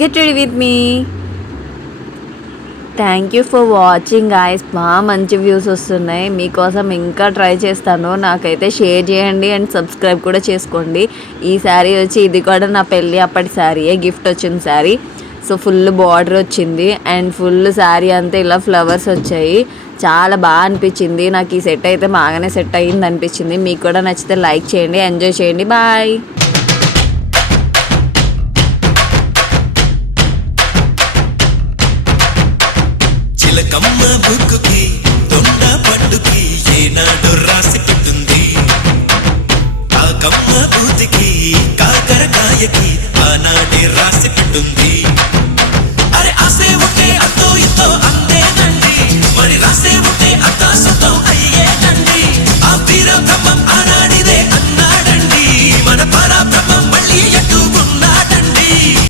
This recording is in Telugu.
Get ready with me. Thank you for watching guys. బాగా మంచి వ్యూస్ వస్తున్నాయి. మీకోసం ఇంకా ట్రై చేస్తాను. నాకైతే షేర్ చేయండి అండ్ సబ్స్క్రైబ్ కూడా చేసుకోండి. ఈ శారీ వచ్చి ఇది కూడా నా పెళ్ళి అప్పటి శారీయే, గిఫ్ట్ వచ్చిన శారీ. సో ఫుల్ బార్డర్ వచ్చింది అండ్ ఫుల్ శారీ అంతా ఇలా ఫ్లవర్స్ వచ్చాయి. చాలా బాగా అనిపించింది నాకు. ఈ సెట్ అయితే బాగానే సెట్ అయ్యింది అనిపించింది. మీకు కూడా నచ్చితే లైక్ చేయండి, ఎంజాయ్ చేయండి. బాయ్. చిలకమ్మ బుక్కుకి